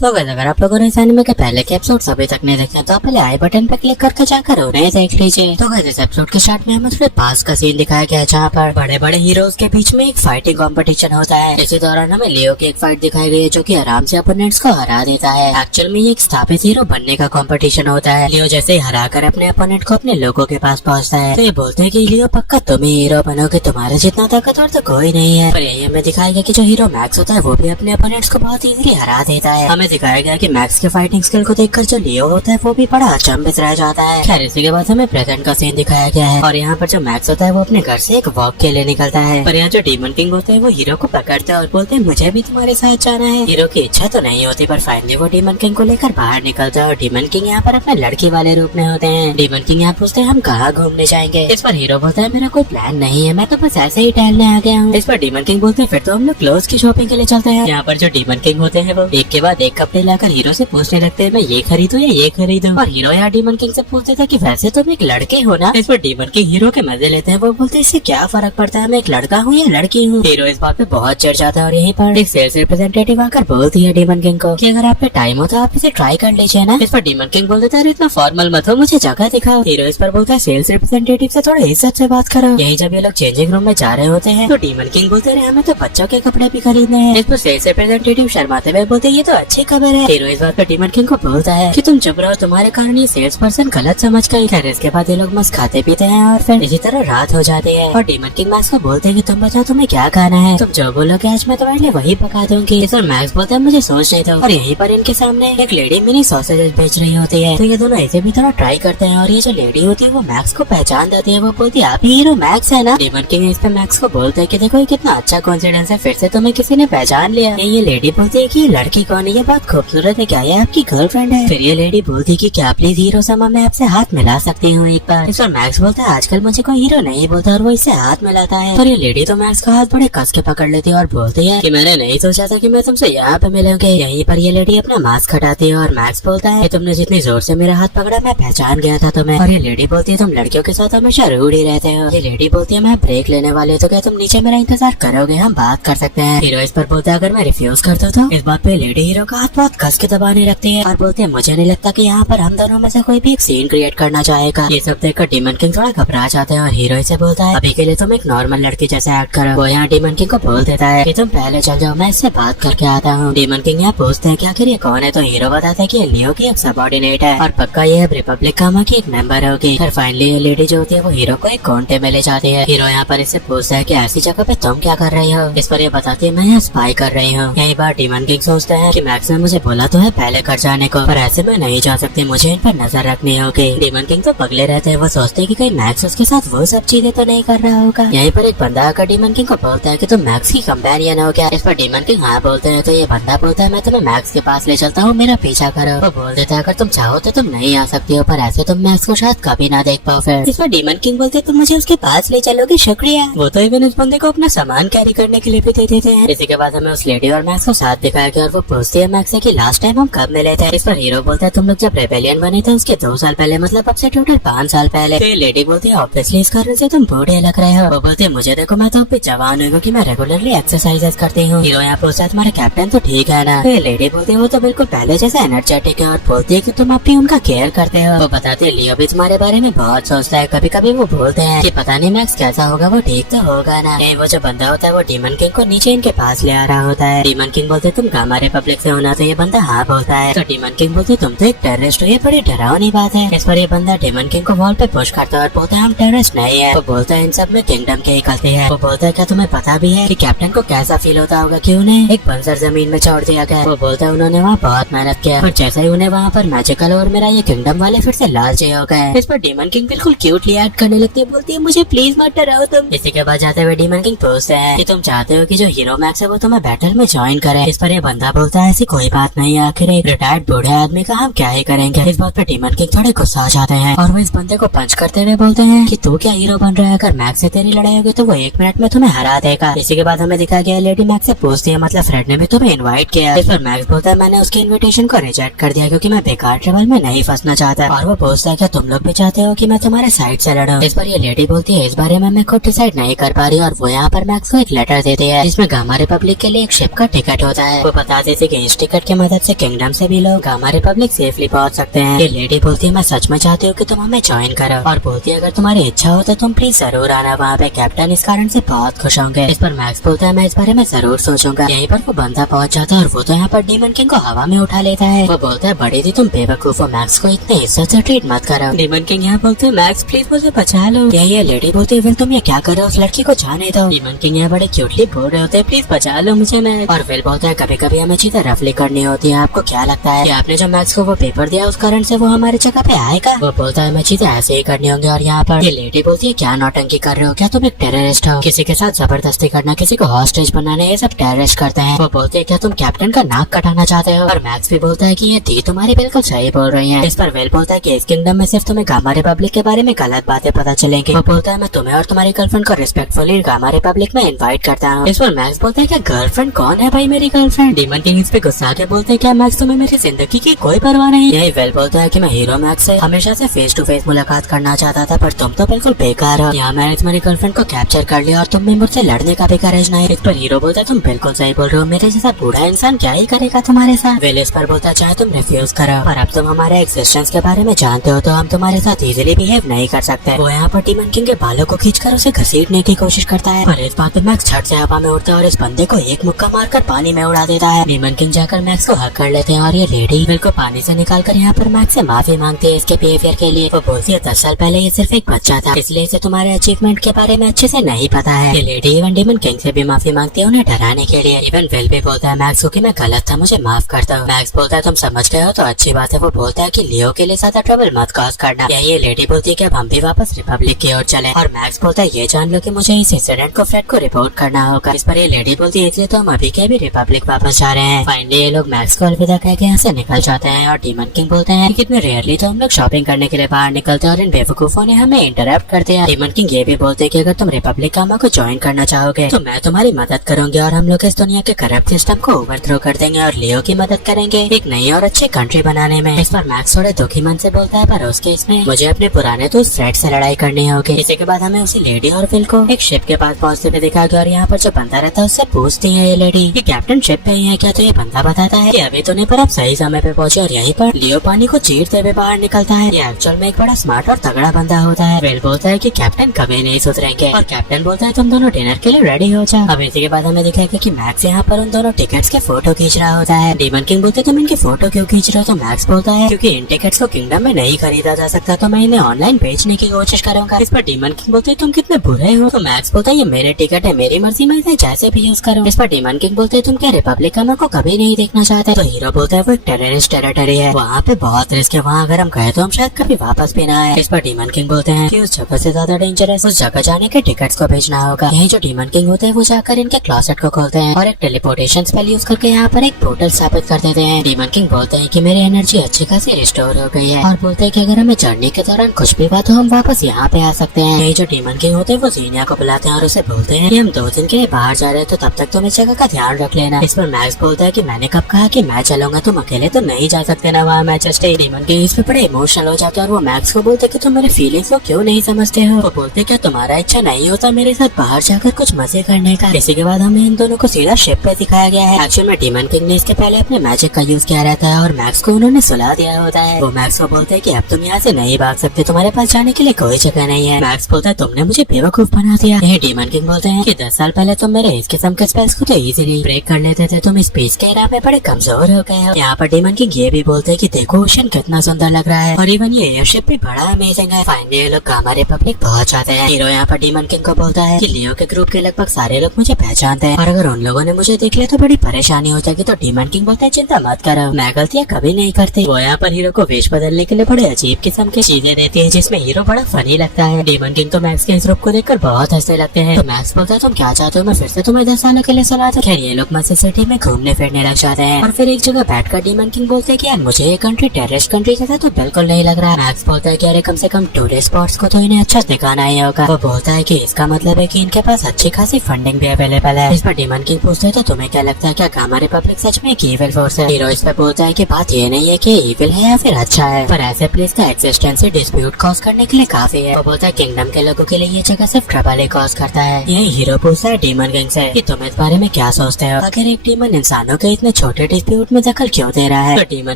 तो गाइस अगर आप लोगों ने इस एनिमे के पहले के एपिसोड अभी तक नहीं देखे तो पहले आई बटन पे क्लिक करके जाकर उन्हें देख लीजिए। तो गाइस इस एपिसोड के स्टार्ट में हमें थोड़े पास का सीन दिखाया गया है जहाँ पर बड़े बड़े हीरोज के बीच में एक फाइटिंग कंपटीशन होता है। इसी दौरान हमें लियो की एक फाइट दिखाई गई है जो कि आराम से अपोनेंट्स को हरा देता है। एक्चुअल में ये एक स्थापित हीरो बनने का कंपटीशन होता है। लियो जैसे ही हरा कर अपने अपोनेंट को अपने लोगों के पास पहुँचता है तो ये बोलते हैं कि लियो पक्का तुम ही हीरो बनोगे, तुम्हारे जितना ताकतवर तो कोई नहीं है। पर यही हमें दिखाया गया कि जो हीरो मैक्स होता है वो भी अपने अपोनेंट्स को बहुत इजीली हरा देता है। हमें दिखाया गया कि मैक्स के फाइटिंग स्किल को देखकर जो लियो होता है वो भी बड़ा अचंभित रह जाता है। खैर इसी के बाद हमें प्रेजेंट का सीन दिखाया गया है और यहाँ पर जो मैक्स होता है वो अपने घर से एक वॉक के लिए निकलता है। पर यहाँ जो डीमन किंग होते हैं वो हीरो को पकड़ते हैं और बोलते हैं मुझे भी तुम्हारे साथ जाना है। हीरो की इच्छा तो नहीं होती पर फाइनली वो डीमन किंग को लेकर बाहर निकलता है और डीमन किंग यहाँ पर अपने लड़की वाले रूप में होते हैं। डीमन किंग यहाँ पूछते हैं हम कहाँ घूमने जाएंगे। इस पर हीरो बोलता है मेरा कोई प्लान नहीं है, मैं तो बस ऐसे ही टहलने आ गया हूँ। इस पर डीमन किंग बोलते हैं फिर तो हम लोग क्लोथ की शॉपिंग के लिए चलते हैं। यहाँ पर जो डीमन किंग होते हैं वो एक के बाद एक कपड़े लाकर हीरो से पूछने लगते हैं मैं ये खरीदूं या ये खरीदूं। और हीरो यहाँ डीमन किंग से पूछते थे कि वैसे तुम एक लड़के हो ना। इस पर डीमन किंग हीरो के मजे लेते हैं। वो बोलते हैं इससे क्या फर्क पड़ता है मैं एक लड़का हूँ या लड़की हूँ। हीरो इस बात पे बहुत चिढ़ जाता है और यहीं पर एक सेल्स रिप्रेजेंटेटिव आकर बोलती है डीमन किंग को कि अगर आप पे टाइम हो तो आप इसे ट्राई कर लीजिए ना। इस पर डीमन किंग बोल देता है इतना फॉर्मल मत हो, मुझे जगह दिखाओ। हीरो इस पर बोलता है सेल्स रिप्रेजेंटेटिव से थोड़ा इज्जत से बात करो। यही जब ये लोग चेंजिंग रूम में जा रहे होते हैं तो डीमन किंग बोलते हैं हमें तो बच्चों के कपड़े भी खरीदने हैं। इस पर सेल्स रिप्रेजेंटेटिव शर्माते हुए बोलते ये तो अच्छी खबर है। हीरो इस बात पर डीमन किंग को बोलता है कि तुम चुप रहो, तुम्हारे कारण ये सेल्स पर्सन गलत समझ गई। खैर इसके बाद ये लोग मस्त खाते पीते हैं और फिर इसी तरह रात हो जाती है और डीमन किंग मैक्स को बोलते हैं कि तुम बताओ तुम्हें क्या खाना है, तुम जो बोलोगे आज मैं तुम्हारे लिए वही पका दूंगी। इस पर मैक्स बोलता है मुझे सोच नहीं दो। और यहीं पर इनके सामने एक लेडी मिनी सॉसेजेस बेच रही होती है तो ये दोनों ऐसे भी थोड़ा ट्राई करते हैं और ये जो लेडी होती है वो मैक्स को पहचान देती है। वो बोलती है आप ही हीरो मैक्स है ना। डीमन किंग इस पे मैक्स को बोलते हैं कि देखो ये कितना अच्छा कॉन्फिडेंस है, फिर से तुम्हें किसी ने पहचान लिया। ये लेडी बोलती है कि ये लड़की कौन है, ये बहुत खूबसूरत है, क्या ये आपकी गर्लफ्रेंड है। फिर ये लेडी बोलती है कि क्या प्लीज हीरो समा मैं आपसे हाथ मिला सकती हूँ एक बार। इस पर मैक्स बोलता है आजकल मुझे कोई हीरो नहीं बोलता और वो इससे हाथ मिलाता है। पर ये लेडी तो मैक्स का हाथ बड़े कस के पकड़ लेती है और बोलती है कि मैंने नहीं सोचा था कि मैं तुमसे यहाँ पे मिलूंगी। यहीं पर ये लेडी अपना मास्क हटाती है और मैक्स बोलता है तुमने जितनी जोर से मेरा हाथ पकड़ा मैं पहचान गया था तुम्हें। और ये लेडी बोलती है तुम लड़कियों के साथ हमेशा रूड ही रहते हो। ये लेडी बोलती है मैं ब्रेक लेने वाले तो क्या तुम नीचे मेरा इंतजार करोगे, हम बात कर सकते हैं। हीरो इस पर बोलता है अगर मैं रिफ्यूज करता तो इस बात पे लेडी हीरो का हाथ बहुत कस के दबाने लगती है और बोलते हैं मुझे नहीं लगता कि यहाँ पर हम दोनों में से कोई भी एक सीन क्रिएट करना चाहेगा। ये सब देखकर डीमन किंग थोड़ा घबरा जाते हैं और हीरो से बोलता है अभी के लिए तुम एक नॉर्मल लड़की जैसे एक्ट करो। वो यहाँ डीमन किंग को बोल देता है कि तुम पहले चल जाओ, मैं इससे बात करके आता हूँ। डीमन किंग यहाँ पूछते हैं कि आखिर ये कौन है तो हीरो बताता है कि लियो की एक सबऑर्डिनेट है और पक्का ये रिपब्लिक कामा की एक मेंबर होगी। फिर फाइनली ये लेडी जो होती है वो हीरो को एक कांटे में ले जाती है। हीरो यहाँ पर इससे पूछता है कि ऐसी जगह पे तुम क्या कर रही हो। इस पर ये बताती है मैं यहाँ स्पाई कर रही हूँ। यही बार डीमन किंग सोचता है कि मैक्स ने मुझे बोला तो है पहले घर जाने को, पर ऐसे में नहीं जा सकती, मुझे इन पर नजर रखनी होगी। डीमन किंग तो पगले रहते हैं, वो सोचते हैं कि कहीं मैक्स उसके साथ वो सब चीजें तो नहीं कर रहा होगा। यहीं पर एक बंदा आकर डीमन किंग को बोलता है कि तुम मैक्स की कंपेनियन हो क्या। इस पर डीमन किंग हाँ बोलते हैं तो ये बंदा बोलता है मैं तुम्हें मैक्स के पास ले चलता हूँ, मेरा पीछा करो। वो बोल देता है अगर तुम चाहो तो तुम नहीं आ सकती हो, पर ऐसे तुम मैक्स को शायद कभी ना देख पाओ। फिर इस पर डीमन किंग बोलते तुम मुझे उसके पास ले चलोगे, शुक्रिया। वो तो इवन उस बंदे को अपना सामान कैरी करने के लिए भी दे देते हैं। इसी के बाद हमें उस लेडी और मैक्स को साथ दिखाया गया और वो पूछती है मैक्स से कि लास्ट टाइम हम कब मिले थे। इस पर हीरो बोलता है तुम लोग जब रेबेलियन बने थे उसके 2 साल पहले, मतलब अब से टोटल 5 साल पहले। तो ये लेडी बोलती है ऑब्वियसली इस कारण से तुम बूढ़े लग रहे हो। वो बोलते हैं मुझे देखो मैं तो अभी जवान हूँ क्योंकि मैं रेगुलरली एक्सरसाइजेस करती हूँ। हीरो यहाँ पूछता है तुम्हारा कैप्टन तो ठीक है ना। तो ये लेडी बोलती है वो तो बिल्कुल पहले जैसे एनर्जेटिक है और बोलती है कि तुम अपनी उनका केयर करते हो। वो बताते हैं लियो भी तुम्हारे बारे में बहुत सोचता है, कभी कभी वो बोलते हैं कि पता नहीं मैक्स कैसा होगा, वो ठीक तो होगा ना। वो जो बंदा होता है वो डीमन किंग को नीचे इनके पास ले आ रहा होता है। डीमन किंग बोलते तुम गामा रिपब्लिक से होना, तो ये बंदा हाँ बोलता है। तो डीमन किंग बोलते तुम तो एक टेररिस्ट हो, ये बड़ी डरावनी बात है। इस पर ये बंदा डीमन किंग को वॉल पे पुश करता है और बोलता है हम टेररिस्ट नहीं है। वो बोलता है इन सब में किंगडम की गलती है। वो बोलता है क्या तुम्हें पता भी है कि कैप्टन को कैसा फील होता होगा कि उन्हें एक बंजर जमीन में छोड़ दिया गया। वो बोलता है उन्होंने वहाँ बहुत मेहनत किया और जैसे ही उन्हें वहाँ पर मैजिकल और मेरा ये किंगडम वाले फिर से लालची हो गए। इस पर डीमन किंग बिल्कुल क्यूटली एक्ट करने लगती है, बोलती है मुझे प्लीज मत डराओ तुम। इसी के बाद जाते हुए डीमन किंग पूछते हैं कि तुम चाहते हो कि जो हीरो मैक्स है वो तुम्हें बैटल में ज्वाइन करे। इस पर ये बंदा बोलता है ऐसी कोई बात नहीं है, आखिर एक रिटायर्ड बूढ़े आदमी का हम क्या ही करेंगे। इस बात पर डीमन किंग थोड़े गुस्सा आ जाते हैं और वो इस बंदे को पंच करते हुए बोलते हैं कि तू क्या हीरो बन रहा है, अगर मैक्स से तेरी लड़ाई होगी तो वो 1 मिनट में तुम्हें हरा देगा। इसी के बाद हमें दिखा गया लेडी मैक्स से पूछती है मतलब फ्रेड ने भी तुम्हें इन्वाइट किया। इस पर मैक्स बोलता है मैंने उसके इन्विटेशन को रिजेक्ट कर दिया क्योंकि मैं बेकार ट्रेवल में नहीं फंसना चाहता। और वो पूछता है क्या तुम लोग भी चाहते हो कि मैं तुम्हारे साइड से लड़ूं। इस पर ये लेडी बोलती है इस बारे में मैं खुद डिसाइड नहीं कर पा रही और वो यहाँ पर मैक्स को एक लेटर देती है जिसमें गामा रिपब्लिक के लिए एक शिप का टिकट होता है। वो बताते थे कि इस टिकट की मदद से किंगडम से भी लोग गामा रिपब्लिक सेफली पहुंच सकते हैं। ये लेडी बोलती है मैं सच में चाहती हूँ कि तुम हमें ज्वाइन करो, और बोलती है अगर तुम्हारी इच्छा हो तो तुम प्लीज जरूर आना वहाँ पे। कैप्टन इस कारण से बहुत खुश होंगे। इस पर मैक्स बोलता है मैं इस बारे में जरूर सोचूंगा। यहीं पर वो बंदा पहुंच जाता है और वो तो यहाँ पर डीमन किंग को हवा में उठा लेता है। वो बोलता है बड़ी थी तुम बेवकूफ हो, मैक्स को इतने इज्जत से ट्रीट मत करो। डीमन किंग यहाँ बोलते है मैक्स प्लीज मुझे बचा लो। ये लेडी बोलती है फिर तुम ये क्या कर रहे हो, उस लड़की को जाने दो। डीमन किंग यहाँ बड़े क्यूटली बोल रहे होते हैं प्लीज बचा लो मुझे मैं। और फिर बोलता है कभी कभी हमें चीजें रफली करनी होती है, आपको क्या लगता है कि आपने जो मैक्स को वो पेपर दिया उस कारण से वो हमारी जगह पे आएगा। वो बोलता है मैं चीजें ऐसे ही करनी होंगी। और यहाँ पर ये लेडी बोलती है क्या नौटंकी कर रहे हो, क्या तुम एक टेररिस्ट हो, किसी के साथ जबरदस्ती करना, किसी को हॉस्टेज बनाना, ये सब टेररिस्ट करते हैं। वो बोलते हैं क्या तुम कैप्टन का नाक कटाना चाहते हो। और मैक्स भी बोलता है कि ये दी तुम्हारी बिल्कुल सही बोल रही है। इस पर वेल बोलता है कि इस किंगडम में सिर्फ तुम्हें गामा रिपब्लिक के बारे में गलत बातें पता चलेंगी। वो बोलता है मैं तुम्हें और तुम्हारी गर्लफ्रेंड को रिस्पेक्टफुली गामा रिपब्लिक में इन्वाइट करता हूँ। इस पर मैक्स बोलता है क्या गर्लफ्रेंड कौन है भाई मेरी गर्लफ्रेंड। डीमन किंग इस पे गुस्सा के बोलते हैं क्या मैक्स तुम्हें मेरी जिंदगी की कोई परवाह नहीं। यही वेल बोलता है कि मैं हीरो मैक्स से हमेशा से फेस टू फेस मुलाकात करना चाहता था, पर तुम तो बिल्कुल बेकार हो। यहाँ मैंने तुम्हारी गर्लफ्रेंड को कैप्चर कर लिया और तुम में मुझसे लड़ने का भी करेज नहीं। इस पर हीरो बोलता है तुम बिल्कुल सही बोल रहे हो, मेरे जैसा बूढ़ा इंसान क्या ही करेगा तुम्हारे साथ। वेल इस पर बोलता है चाहे तुम रिफ्यूज करो, पर अब तुम हमारे एक्सिस्टेंस के बारे में जानते हो तो हम तुम्हारे साथ इजीली बिहेव नहीं कर सकते। वो यहाँ पर डीमन किंग के बालों को खींचकर उसे घसीटने की कोशिश करता है, पर इस बात पे मैक्स झट से हवा में उड़ता है और इस बंदे को एक मुक्का मारकर पानी में उड़ा देता है। डीमन किंग जाकर मैक्स को हक कर लेते हैं और ये लेडी वेल को पानी से निकालकर यहाँ पर मैक्स से माफी मांगती है इसके बिहेवियर के लिए। वो बोलती है 10 साल पहले ये सिर्फ एक बच्चा था, इसलिए इसे तुम्हारे अचीवमेंट के बारे में अच्छे से नहीं पता है। ये लेडी इवन डीमन किंग से भी माफी मांगती है उन्हें डराने के लिए। इवन वेल भी बोलता है मैक्स को कि मैं गलत था, मुझे माफ कर दो। मैक्स बोलता है तुम समझ गए हो तो अच्छी बात है। वो बोलता है कि लियो के लिए ज्यादा ट्रबल मत कॉज करना। ये लेडी बोलती है कि अब हम भी वापस रिपब्लिक की ओर चले, और मैक्स बोलता है ये जान लो कि मुझे इस इंसिडेंट को फ्रेड को रिपोर्ट करना होगा। इस पर ये लेडी बोलती है इसलिए तो हम अभी के भी रिपब्लिक वापस जा रहे हैं। फाइनली ये लोग मैक्स को अलविदा कह के यहाँ से निकल जाते हैं और डीमन किंग बोलते हैं कि कितने रेयरली तो हम लोग शॉपिंग करने के लिए बाहर निकलते हैं और इन बेवकूफों ने हमें इंटरप्ट कर दिया। डीमन किंग ये भी बोलते हैं कि अगर तुम रिपब्लिक कामा को ज्वाइन करना चाहोगे तो मैं तुम्हारी मदद करूंगी और हम लोग इस दुनिया के करप्ट सिस्टम को ओवरथ्रो कर देंगे और लियो की मदद करेंगे एक नई और अच्छी कंट्री बनाने में। इस पर मैक्स थोड़े दुखी मन से बोलता है पर उसके इसमें मुझे अपने पुराने दोस्त फ्रेड से लड़ाई करनी होगी। इसी के बाद हमें उसी लेडी और फिल को एक शिप के पास पहुंचते हुए दिखा गया और यहाँ पर जो बंदा रहता है उससे पूछती है ये लेडी कि कैप्टन शिप पे ही है क्या। तो ये बंदा बताता है कि अभी तो नहीं पर अब सही समय पे पहुंचे और यहीं पर लियो पानी को चीरते हुए बाहर निकलता है। ये एक्चुअल में एक बड़ा स्मार्ट और तगड़ा बंदा होता है। वेल बोलता है कि कैप्टन कभी नहीं सुधरेंगे और कैप्टन बोलता है तुम दोनों डिनर के लिए रेडी हो जाओ। अब इसी के बाद हमें दिखाएगा कि मैक्स यहाँ पर उन दोनों टिकट्स के फोटो खींच रहा होता है। डीमन किंग बोलते तुम इनके फोटो क्यों खींच रहे हो। तो मैक्स बोलता है क्योंकि इन टिकट्स को किंगडम में नहीं खरीदा जा सकता तो मैं इन्हें ऑनलाइन बेचने की कोशिश करूंगा। इस पर डीमन किंग बोलते तुम कितने बुरे हो। तो मैक्स बोलता है ये मेरे टिकट है, मेरी मर्जी मैं इसे जैसे भी यूज करूँ। इस पर डीमन किंग बोलते तुम क्या रिपब्लिक को कभी नहीं देखना चाहते। तो हीरो बोलता है वो एक टेररिस्ट टेरिटरी है, वहाँ पे बहुत रिस्क है, वहाँ अगर हम गए तो हम शायद कभी वापस भी ना आए। इस पर डीमन किंग बोलते हैं कि उस जगह से ज्यादा डेंजरस उस जगह जाने के टिकट्स को भेजना होगा। यही जो डीमन किंग होते हैं वो जाकर इनके क्लोसेट को खोलते हैं और एक टेलीपोर्टेशन स्पेल यूज करके यहाँ पर एक पोर्टल स्थापित कर देते हैं। डीमन किंग बोलते हैं कि मेरी एनर्जी अच्छी खासी रिस्टोर हो गई है और बोलते हैं कि अगर हमें जर्नी के दौरान कुछ भी हुआ तो हम वापस यहाँ पे आ सकते हैं। यही जो डीमन किंग होते हैं वो जीनिया को बुलाते हैं और उसे बोलते हैं कि हम 2 दिन के लिए बाहर जा रहे हैं तो तब तक तुम इस जगह का ध्यान रख लेना। इस पर मैक्स बोलता है कि मैंने कब कहा कि मैं चलूंगा, तुम अकेले तो नहीं जा सकते ना वहाँ। मैं जस्ट डीमन किंग इस पे बड़े इमोशनल हो जाते हैं और वो मैक्स को बोलते कि तुम मेरे फीलिंग्स को क्यों नहीं समझते हो। वो बोलते क्या तुम्हारा इच्छा नहीं होता मेरे साथ बाहर जाकर कुछ मजे करने का। इसी के बाद हमें इन दोनों को सीधा शिप पे दिखाया गया है। एक्चुअल में डीमन किंग ने इसके पहले अपने मैजिक का यूज किया रहता है और मैक्स को उन्होंने सुला दिया होता है। वो मैक्स को बोलते है कि अब तुम यहाँ से नहीं भाग सकते, तुम्हारे पास जाने के लिए कोई जगह नहीं है। मैक्स बोलता है तुमने मुझे बेवकूफ बना दिया। यही डीमन किंग बोलते हैं कि 10 साल पहले तुम मेरे इस किस्म के स्पेल्स को तो इजीली ब्रेक कर लेते थे, तुम इस पीस के इरादे में बड़े कमजोर हो गए हो। यहाँ पर डीमन किंग ये भी बोलते हैं कि देखो ओशन कितना सुंदर लग रहा है और इवन ये एयरशिप भी बड़ा अमेजिंग है। फाइनली ये लोग गामा रिपब्लिक पहुंच जाते हैं। हीरो यहाँ पर डीमन किंग को बोलता है कि लियो के ग्रुप के लगभग सारे लोग मुझे पहचानते हैं और अगर उन लोगों ने मुझे देख लिया तो बड़ी परेशानी हो जाएगी। तो डीमन किंग बोलते हैं चिंता मत करो, मैं गलतियाँ कभी नहीं करती। वो यहाँ पर हीरो को वेश बदलने के लिए बड़े अजीब किस्म की चीजें देती है जिसमें हीरो बड़ा फनी लगता है। डीमन किंग तो मैक्स के इस रूप को देखकर बहुत हंसने लगते हैं। तो मैक्स बोलता है तुम क्या चाहते हो, मैं फिर से तुम्हें 10 सालों के लिए सुला दूं। खैर ये लोग मस्जिद सिटी में घूमने फिरने लग जाते हैं और फिर एक जगह बैठकर डीमन किंग बोलते हैं कि यार मुझे ये कंट्री टेररिस्ट कंट्री जैसा तो बिल्कुल नहीं लग रहा। मैक्स बोलता है कि अरे कम से कम टूरिस्ट स्पॉट्स को तो इन्हें अच्छा दिखाना ही होगा। वो बोलता है कि इसका मतलब है कि इनके पास अच्छी खासी फंडिंग भी अवेलेबल है। इस पर डीमन किंग पूछते हैं तो तुम्हें क्या लगता है क्या गामा रिपब्लिक सच में एक इविल फोर्स है। हीरो इस पर बोलता है कि बात ये नहीं है कि इविल है या फिर अच्छा है, पर ऐसे प्लेस का एक्सिस्टेंस डिस्प्यूट कॉज करने के लिए काफी है। वो बोलता है किंगडम के लोगों के लिए ये जगह सिर्फ ट्रबल ही कॉज करता है। यही हीरो पूछता है डीमन किंग से कि तुम इस बारे में क्या सोचते हो, अगर एक डीमन इंसानों के इतने इतने छोटे डिस्प्यूट में दखल क्यों दे रहा है। तो डीमन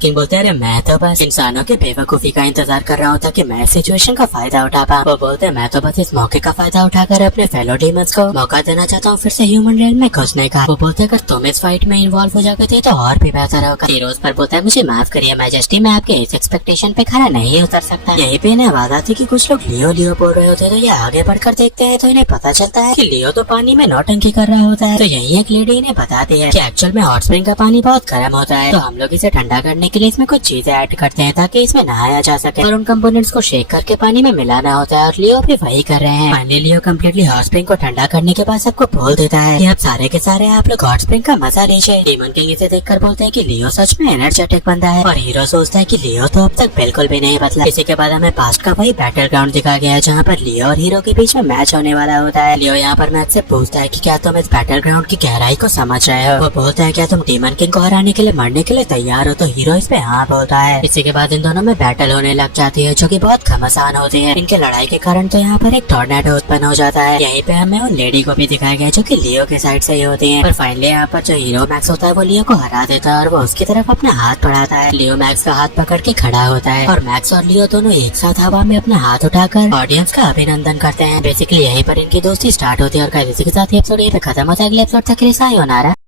किंग बोलते हैं, अरे मैं तो बस इंसानों की बेवकूफी का इंतजार कर रहा हूँ ताकि मैं इस सिचुएशन का फायदा उठा पाऊं। वो बोलते हैं, मैं तो बस इस मौके का फायदा उठाकर अपने फेलो डीमंस को मौका देना चाहता हूँ फिर से ह्यूमन रेल में घुसने का। वो बोलते हैं, अगर तुम इस फाइट में इन्वॉल्व हो जाते थे तो और भी बेहतर होगा। हीरोज पर बोलता है, मुझे माफ करिए मैजेस्टी, मैं आपके इस एक्सपेक्टेशन पे खरा नहीं उतर सकता। यहीं पे इन्हें आवाज आती कि कुछ लोग लियो लियो बोल रहे होते, तो ये आगे बढ़कर देखते हैं तो इन्हें पता चलता है कि लियो तो पानी में नौटंकी कर रहा होता है। तो यही एक लेडी इन्हें बताती है कि एक्चुअल में हॉट स्प्रिंग का पानी बहुत गर्म होता है, तो हम लोग इसे ठंडा करने के लिए इसमें कुछ चीजें ऐड करते हैं ताकि इसमें नहाया जा सके और उन कंपोनेंट्स को शेक करके पानी में मिलाना होता है, और लियो भी वही कर रहे हैं। फाइनली लियो कम्प्लीटली हॉट स्प्रिंग को ठंडा करने के बाद सबको बोल देता है कि अब सारे के सारे आप लोग हॉट स्प्रिंग का मजा लीजिए। डीमन किंग इसे देखकर बोलते हैं कि लियो सच में एनर्जेटिक बंदा है, और हीरो सोचता है कि लियो तो अब तक बिल्कुल भी नहीं बदला। इसी के बाद हमें पास्ट का वही बैटल ग्राउंड दिखाया गया है जहाँ पर लियो और हीरो के बीच में मैच होने वाला होता है। लियो यहाँ पर मैच से पूछता है कि क्या तुम इस बैटल ग्राउंड की गहराई को समझ रहे हो। वो बोलता है, क्या तुम डीमन किंग को हराने के लिए मरने के लिए तैयार हो। तो हीरो इस पे हाँ बोलता है। इसी के बाद इन दोनों में बैटल होने लग जाती है जो कि बहुत घमासान होती है। इनके लड़ाई के कारण तो यहाँ पर एक टॉर्नेडो उत्पन्न हो जाता है। यहीं पे हमें उन लेडी को भी दिखाया गया जो कि लियो के साइड से ही होती है। पर फाइनली यहाँ पर जो हीरो मैक्स होता है वो लियो को हरा देता है और वो उसकी तरफ अपना हाथ बढ़ाता है। लियो मैक्स का हाथ पकड़ के खड़ा होता है और मैक्स और लियो दोनों एक साथ हवा में अपना हाथ उठाकर ऑडियंस का अभिनंदन करते हैं। बेसिकली यहीं पर इनकी दोस्ती स्टार्ट होती है और इसी के साथ एपिसोड ये पे खत्म होता है। अगले एपिसोड तक के लिए सायोनारा।